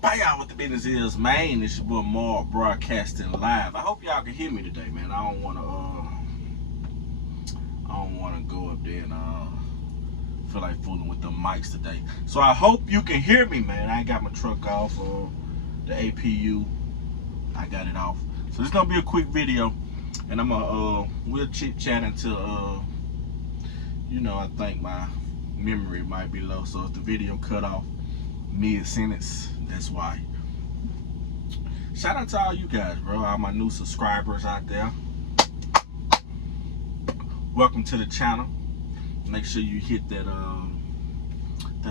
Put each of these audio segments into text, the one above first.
Bam, what the business is, man. It's your boy Mark broadcasting live. I hope y'all can hear me today, man. I don't wanna go up there and feel like fooling with the mics today. So I hope you can hear me, man. I ain't got my truck off the APU. I got it off. So this gonna be a quick video, and we'll chit chat until I think my memory might be low. So if the video cut off mid-sentence, that's why. Shout out to all you guys, bro. All my new subscribers out there. Welcome to the channel. Make sure you hit that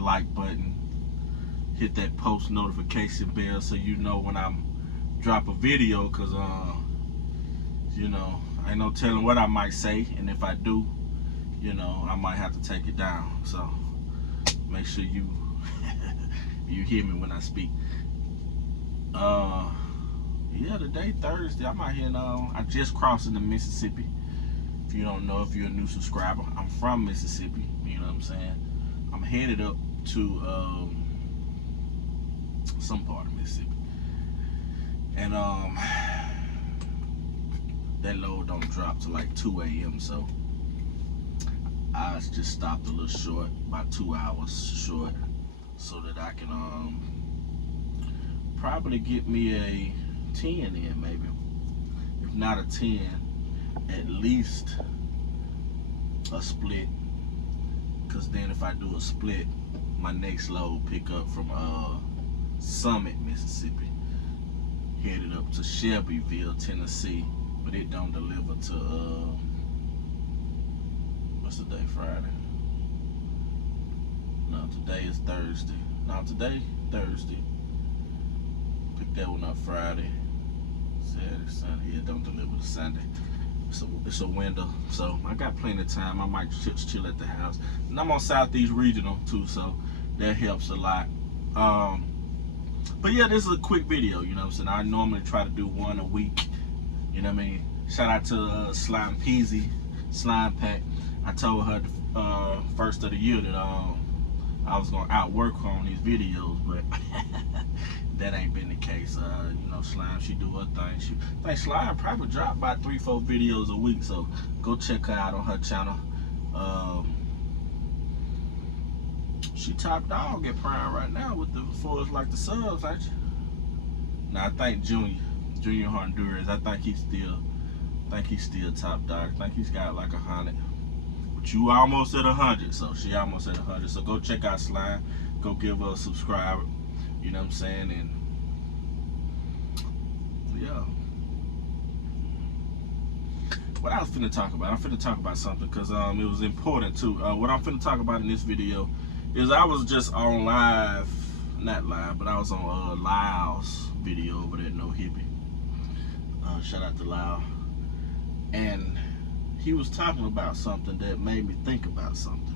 like button. Hit that post notification bell so you know when I drop a video, cause ain't no telling what I might say, and if I do, I might have to take it down. So make sure you you hear me when I speak. Yeah, today Thursday. I'm out here now. I just crossed into Mississippi. If you don't know, if you're a new subscriber, I'm from Mississippi. You know what I'm saying? I'm headed up to some part of Mississippi, and that load don't drop till like 2 a.m. So I just stopped a little short, about 2 hours short, so that I can probably get me a 10 in, maybe. If not a 10, at least a split. Cause then if I do a split, my next load pick up from Summit, Mississippi, headed up to Shelbyville, Tennessee, but it don't deliver to what's the day? Friday? No, today is Thursday. No, today Thursday. Pick that one up Friday, Saturday, Sunday. Yeah, don't deliver to Sunday. So it's a window, so I got plenty of time. I might just chill at the house, and I'm on Southeast Regional too, so that helps a lot. But yeah, this is a quick video. You know what I'm saying? I normally try to do one a week. You know what I mean? Shout out to Slime Peasy, Slime Pack. I told her first of the year that I was gonna outwork her on these videos, but that ain't been the case. Slime, she do her thing. I think Slime probably drop about 3-4 videos a week, so go check her out on her channel. She top dog at Prime right now with as far as like the subs, ain't you? Now I think Junior Honduras, I think he's still top dog. I think he's got like 100. But you almost at 100, so she almost at 100. So go check out Slime. Go give her a subscribe. You know what I'm saying? And yeah. What I was finna talk about? I'm finna talk about something because it was important too. What I'm finna talk about in this video is I was just on live, not live, but I was on Lyle's video over there at No Hippie. Shout out to Lyle. And he was talking about something that made me think about something.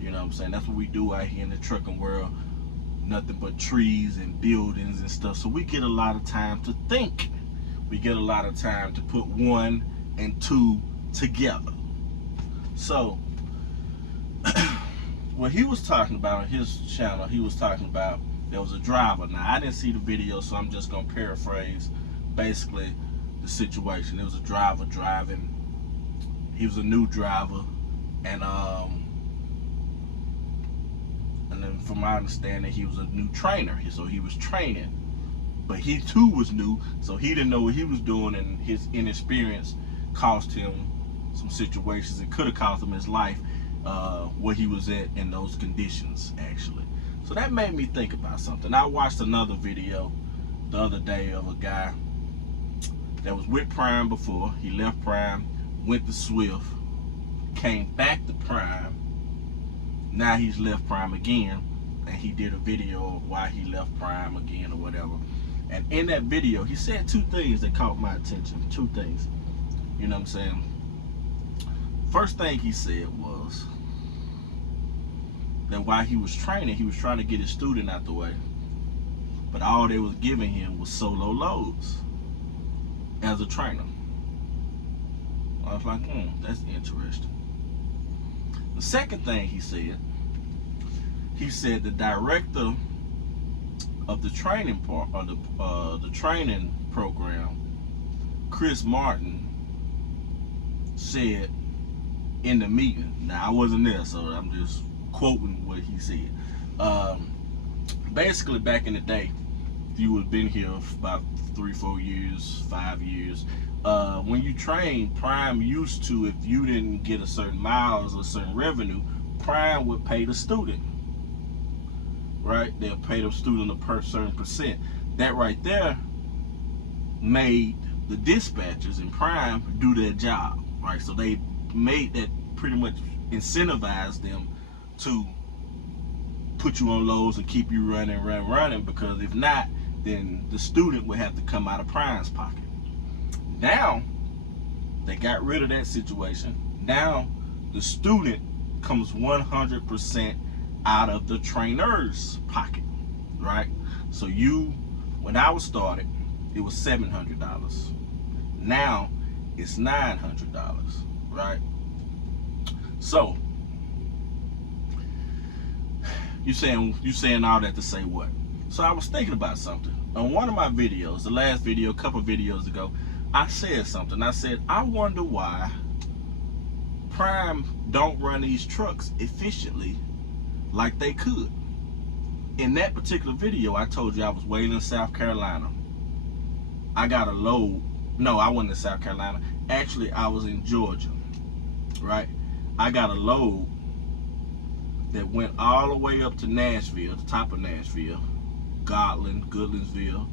You know what I'm saying? That's what we do out here in the trucking world. Nothing but trees and buildings and stuff. So we get a lot of time to think. We get a lot of time to put 1 and 2 together. So what he was talking about on his channel, he was talking about there was a driver. Now I didn't see the video, so I'm just gonna paraphrase basically the situation. There was a driver driving. He was a new driver, and then from my understanding, he was a new trainer, so he was training. But he too was new, so he didn't know what he was doing, and his inexperience cost him some situations. It could have cost him his life, where he was at in those conditions, actually. So that made me think about something. I watched another video the other day of a guy that was with Prime before. He left Prime, went to Swift, came back to Prime. Now he's left Prime again, and he did a video of why he left Prime again or whatever. And in that video, he said 2 things that caught my attention. 2 things. You know what I'm saying? First thing he said was that while he was training, he was trying to get his student out the way. But all they was giving him was solo loads as a trainer. I was like, that's interesting. The second thing he said the director of the training part of the training program, Chris Martin said in the meeting. Now I wasn't there, so I'm just quoting what he said. Basically, back in the day, if you would have been here for about 3-4 years, 5 years, when you train, Prime used to, if you didn't get a certain miles or a certain revenue, Prime would pay the student. Right? They'll pay the student a certain percent. That right there made the dispatchers in Prime do their job. Right? So they made that pretty much incentivize them to put you on loads and keep you running, because if not, then the student would have to come out of Prime's pocket. Now, they got rid of that situation. Now, the student comes 100% out of the trainer's pocket, right? So when I was started, it was $700. Now, it's $900, right? So, you saying all that to say what? So I was thinking about something. On one of my videos, the last video, a couple videos ago, I said something. I said, I wonder why Prime don't run these trucks efficiently like they could. In that particular video, I told you I was waiting in South Carolina. I got a load. No, I wasn't in South Carolina. Actually, I was in Georgia, right? I got a load that went all the way up to Nashville, the top of Nashville, Goodlandsville,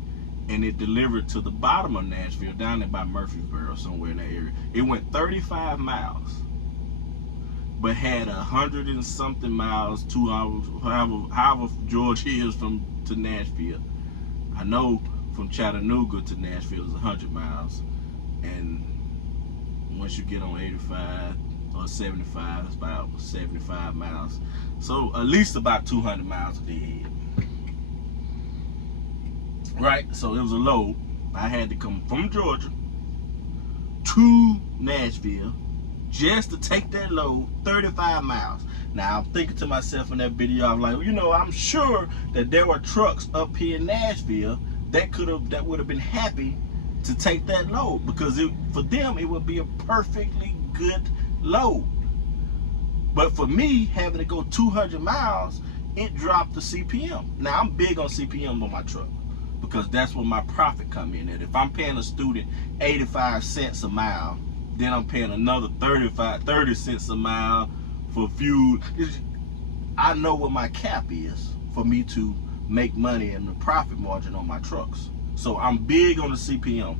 and it delivered to the bottom of Nashville, down there by Murfreesboro, somewhere in that area. It went 35 miles, but had 100 and something miles, 2 hours, however Georgia is to Nashville. I know from Chattanooga to Nashville is 100 miles, and once you get on 85 or 75, it's about 75 miles. So at least about 200 miles a day. Right? So it was a load. I had to come from Georgia to Nashville just to take that load, 35 miles. Now I'm thinking to myself in that video, I'm like, I'm sure that there were trucks up here in Nashville that would have been happy to take that load, because for them it would be a perfectly good load. But for me, having to go 200 miles, it dropped the CPM. Now I'm big on CPM on my truck, because that's where my profit come in at. If I'm paying a student 85 cents a mile, then I'm paying another 30 cents a mile for fuel. I know what my cap is for me to make money and the profit margin on my trucks. So I'm big on the CPM.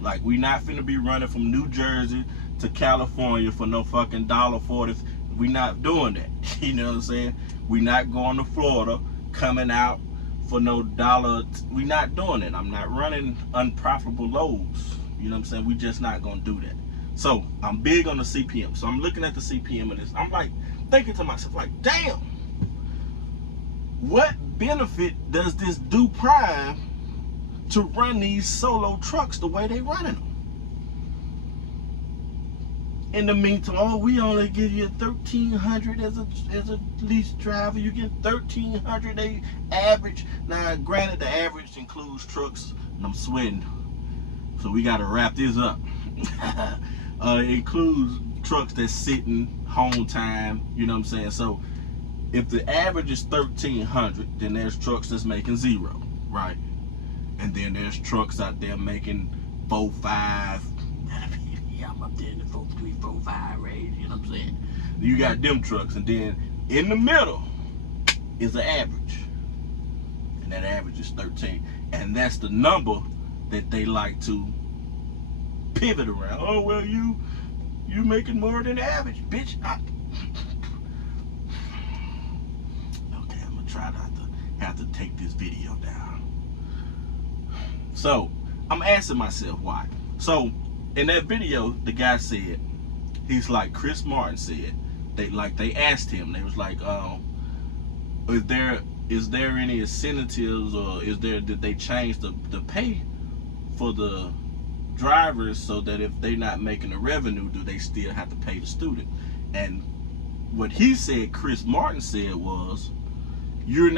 Like, we not finna be running from New Jersey to California for no fucking $1.40. We not doing that. You know what I'm saying? We not going to Florida, coming out for no dollar. We not doing it. I'm not running unprofitable loads. You know what I'm saying? We just not gonna do that. So I'm big on the CPM. So I'm looking at the CPM of this. I'm like thinking to myself, like, damn, what benefit does this do Prime to run these solo trucks the way they running them? In the meantime, we only give you $1,300 as a lease driver. You get $1,300 a average. Now, granted, the average includes trucks, and I'm sweating, so we got to wrap this up. It includes trucks that's sitting home time. You know what I'm saying? So, if the average is $1,300, then there's trucks that's making 0, right? And then there's trucks out there making 4, 5. I'm up there in the 4, 3, 4, 5 range, you know what I'm saying? You got them trucks, and then in the middle is the average. And that average is 13. And that's the number that they like to pivot around. Oh, well, you making more than average, bitch. Okay, I'm gonna try not to have to take this video down. So, I'm asking myself why. So, in that video, the guy said, he's like, Chris Martin said, they asked him, they was like, is there any incentives, or did they change the pay for the drivers so that if they're not making the revenue, do they still have to pay the student? And what he said, Chris Martin said, was, we're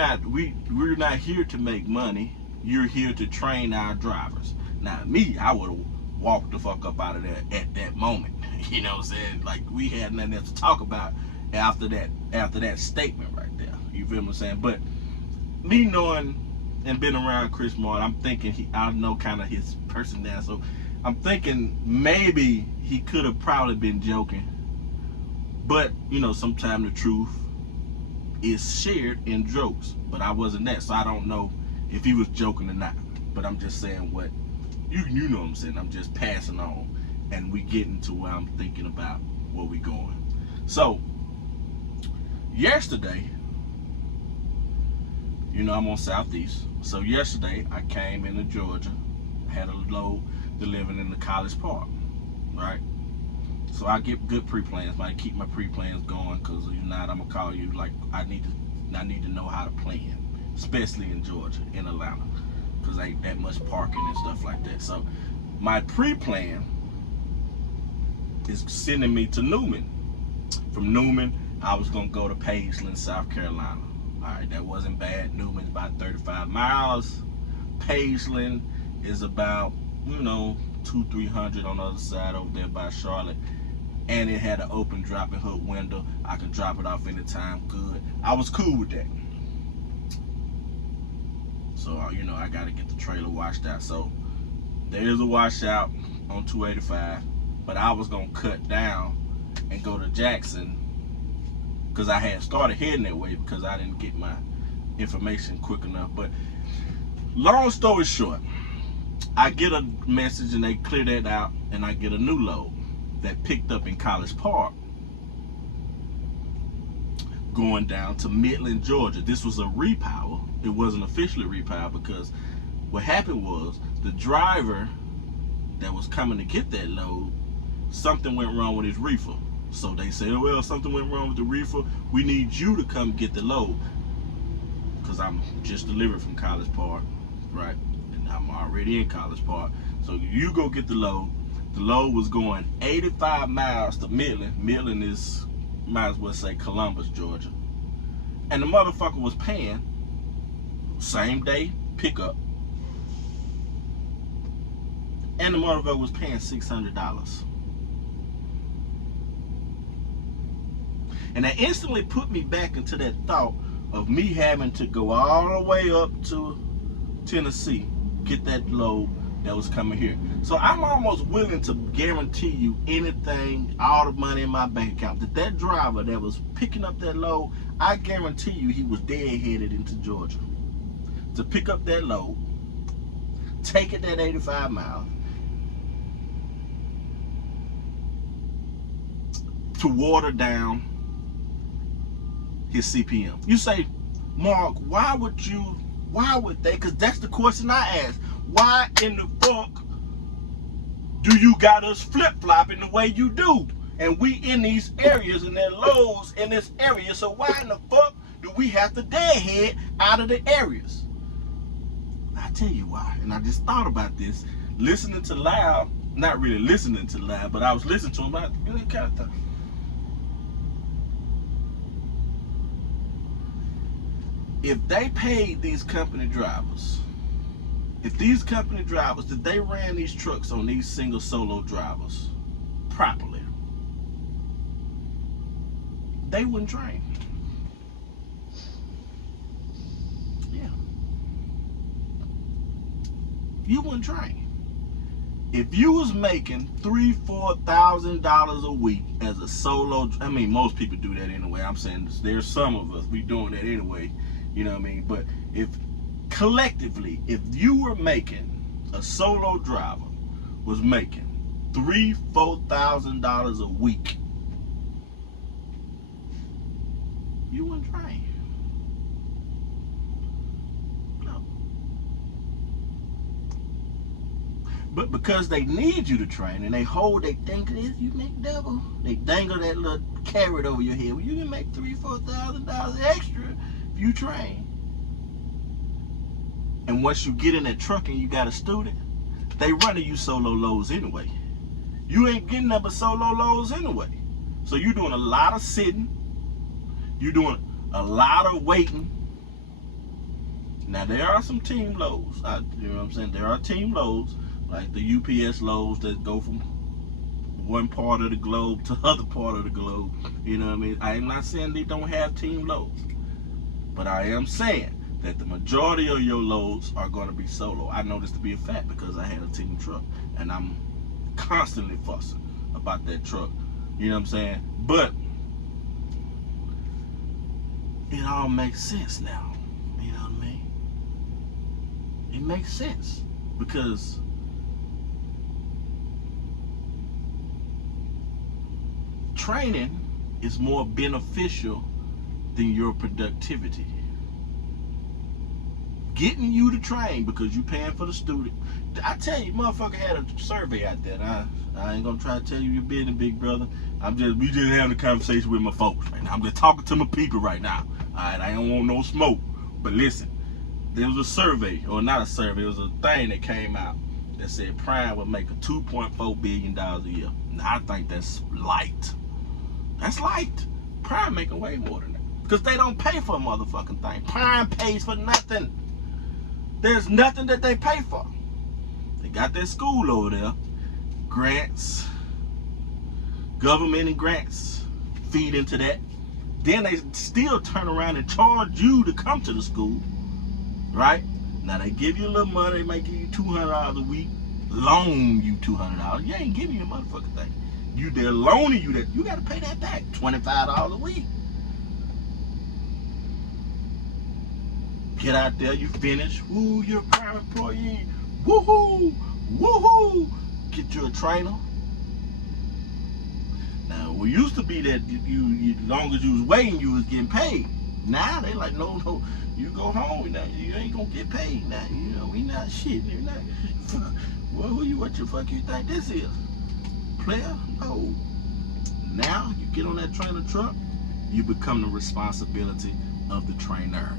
not here to make money. You're here to train our drivers. Now me, I would have walked the fuck up out of there at that moment. You know what I'm saying? Like, we had nothing else to talk about after that statement right there. You feel what I'm saying? But me knowing and been around Chris Martin, I'm thinking I know kind of his personality. So I'm thinking maybe he could have probably been joking. But, you know, sometimes the truth is shared in jokes. But I wasn't that, so I don't know if he was joking or not. But I'm just saying what, you know what I'm saying. I'm just passing on. And we getting to where I'm thinking about where we going. So, yesterday, you know, I'm on Southeast. So yesterday, I came into Georgia, had a load delivered in the College Park, right? So I get good pre-plans. I keep my pre-plans going, because if not, I'm gonna call you like I need to know how to plan, especially in Georgia, in Atlanta, because ain't that much parking and stuff like that. So my pre-plan is sending me to Newman. From Newman, I was gonna go to Pageland, South Carolina. All right, that wasn't bad. Newman's about 35 miles. Pageland is about, you know, 200-300 on the other side over there by Charlotte. And it had an open drop and hook window. I could drop it off anytime. Good. I was cool with that. So, you know, I got to get the trailer washed out. So there is a washout on 285. But I was going to cut down and go to Jackson, because I had started heading that way because I didn't get my information quick enough. But long story short, I get a message and they clear that out, and I get a new load that picked up in College Park going down to Midland, Georgia. This was a repower. It wasn't officially repower, because what happened was the driver that was coming to get that load, something went wrong with his reefer. So they said, oh, well, something went wrong with the reefer. We need you to come get the load, because I'm just delivered from College Park, right? And I'm already in College Park. So you go get the load. The load was going 85 miles to Midland. Midland is, might as well say, Columbus, Georgia. And the motherfucker was paying same day pickup. And the motherfucker was paying $600. And that instantly put me back into that thought of me having to go all the way up to Tennessee, get that load that was coming here. So I'm almost willing to guarantee you anything, all the money in my bank account, that driver that was picking up that load, I guarantee you he was dead-headed into Georgia to pick up that load, take it that 85 miles, to water down his CPM. You say, Mark, why would they? Because that's the question I ask. Why in the fuck do you got us flip-flopping the way you do? And we in these areas, and there are loads in this area, so why in the fuck do we have to deadhead out of the areas? I tell you why. And I just thought about this, listening to Loud, not really listening to Loud, but I was listening to him about that kind of thing. If they paid these company drivers, if they ran these trucks on these single solo drivers properly, they wouldn't train. Yeah. You wouldn't train. If you was making $3,000-$4,000 a week as a solo, I mean, most people do that anyway. I'm saying there's some of us, we doing that anyway. You know what I mean? But if collectively, if you were making, a solo driver was making $3,000-$4,000 a week, you wouldn't train. No. But because they need you to train, and they think this, you make double. They dangle that little carrot over your head. Well, you can make $3,000-$4,000 extra if you train. And once you get in that truck and you got a student, they running you solo loads anyway. You ain't getting up a solo loads anyway. So you're doing a lot of sitting. You're doing a lot of waiting. Now there are some team loads. You know what I'm saying? There are team loads, like the UPS loads that go from one part of the globe to other part of the globe. You know what I mean? I am not saying they don't have team loads, but I am saying that the majority of your loads are going to be solo. I know this to be a fact because I had a team truck, and I'm constantly fussing about that truck. You know what I'm saying? But it all makes sense now. You know what I mean? It makes sense because training is more beneficial than your productivity. Getting you to train because you paying for the student. I tell you, motherfucker had a survey out there. I ain't gonna try to tell you your business, big brother. We just having a conversation with my folks right now. I'm just talking to my people right now. Alright, I don't want no smoke. But listen, there was a survey, or not a survey, it was a thing that came out that said Prime would make a $2.4 billion a year. Now I think that's light. That's light. Prime making way more than that. Because they don't pay for a motherfucking thing. Prime pays for nothing. There's nothing that they pay for. They got their school over there. Grants. Government and grants feed into that. Then they still turn around and charge you to come to the school. Right? Now they give you a little money. They might give you $200 a week. Loan you $200. You ain't giving you a motherfucking thing. They're loaning you that. You got to pay that back. $25 a week. Get out there, you finish. Ooh, you're a prime employee. Woohoo! Woohoo! Get you a trainer. Now, it used to be that you as long as you was waiting, you was getting paid. Now they like, no, you go home. Now you ain't gonna get paid. Now you know we not shit. You're not. Well, what the fuck you think this is? Player? No. Now you get on that trainer truck, you become the responsibility of the trainer.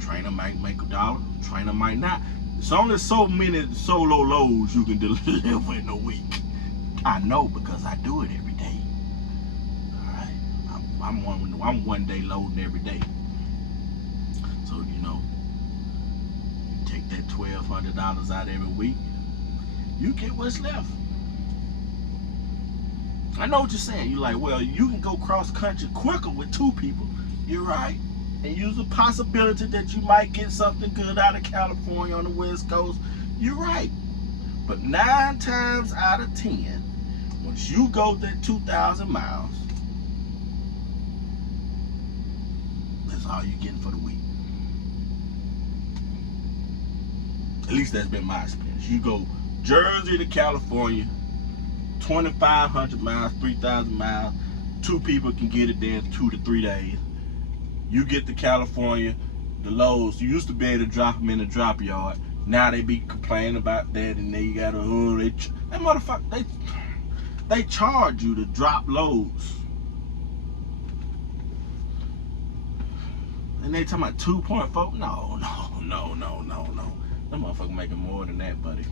Trainer might make $1, trainer might not. There's only so many solo loads you can deliver in a week. I know because I do it every day. Alright. I'm one day loading every day. So you know, you take that $1,200 out every week, you get what's left. I know what you're saying. You're like, well, you can go cross country quicker with 2 people. You're right. And use the possibility that you might get something good out of California on the West Coast. You're right. But 9 times out of 10, once you go that 2,000 miles, that's all you're getting for the week. At least that's been my experience. You go Jersey to California, 2,500 miles, 3,000 miles. 2 people can get it there in 2 to 3 days. You get to California, the loads, you used to be able to drop them in the drop yard. Now they be complaining about that, and they got that motherfucker, they charge you to drop loads. And they talking about 2.4? No. That motherfucker making more than that, buddy.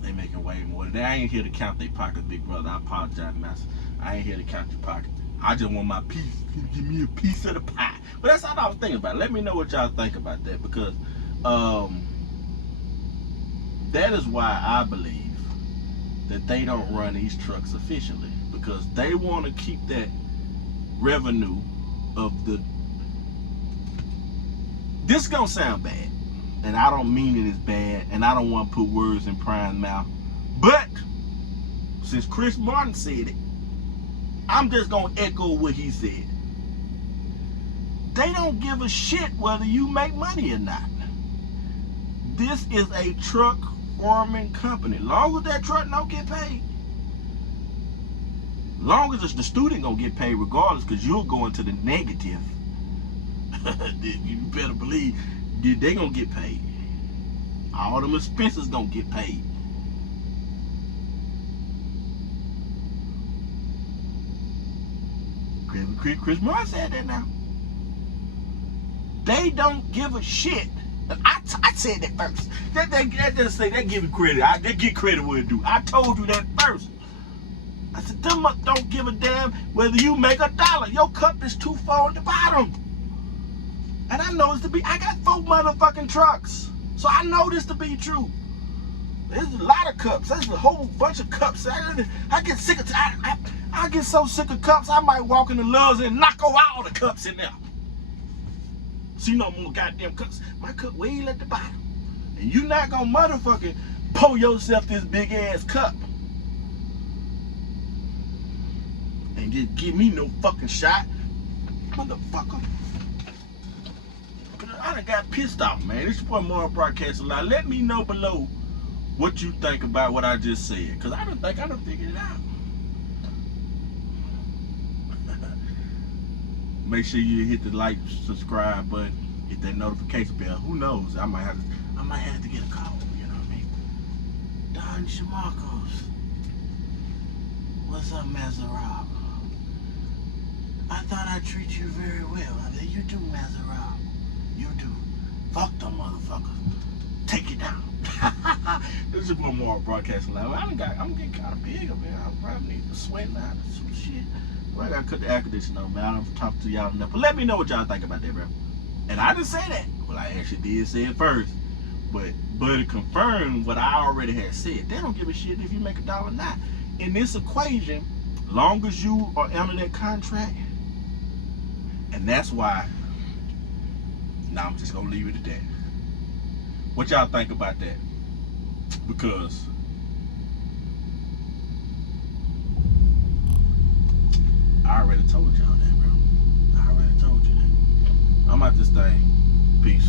They making way more than that. I ain't here to count their pocket, big brother. I apologize, master. I ain't here to count your pocket. I just want my piece. Give me a piece of the pie. But that's all I was thinking about. Let me know what y'all think about that, because that is why I believe that they don't run these trucks efficiently, because they want to keep that revenue of the. This is gonna sound bad, and I don't mean it as bad, and I don't want to put words in Prime's mouth, but since Chris Martin said it, I'm just gonna echo what he said. They don't give a shit whether you make money or not. This is a truck farming company. Long as that truck don't get paid, long as the student gonna get paid regardless, because you'll go into the negative. You better believe they gonna get paid. All them expenses gonna get paid. Chris Martin said that now. They don't give a shit. I said that first. They give it credit. They get credit where it due. I told you that first. I said, them don't give a damn whether you make $1. Your cup is too full at the bottom. And I know this to be, I got 4 motherfucking trucks. So I know this to be true. There's a lot of cups. There's a whole bunch of cups. I get sick of, I get so sick of cups, I might walk in the Love's and knock over all the cups in there. See no more goddamn cups. My cup way at the bottom. And you not gonna motherfucking pour yourself this big ass cup. And just give me no fucking shot. Motherfucker. I done got pissed off, man. This is your boy Moral Broadcasting Live. Let me know below what you think about what I just said. Cause I don't think I done figured it out. Make sure you hit the like, subscribe button, hit that notification bell. Who knows? I might have to get a call. You know what I mean? Don Shamarcos. What's up, Mazarab? I thought I treat you very well. I mean, you do, Mazarab. You do. Fuck them motherfuckers. Take it down. This is one more broadcasting live. I'm getting kind of big up here. I probably need to sweat now or some shit. Well, I gotta cut the air conditioner on, man. I don't talk to y'all enough. But let me know what y'all think about that, bro. And I didn't say that. Well, I actually did say it first. But it confirmed what I already had said. They don't give a shit if you make $1 or not. In this equation, long as you are under that contract, and that's why, now I'm just gonna leave it at that. What y'all think about that? Because I already told y'all that, bro. I already told you that. I'm out this thing. Peace.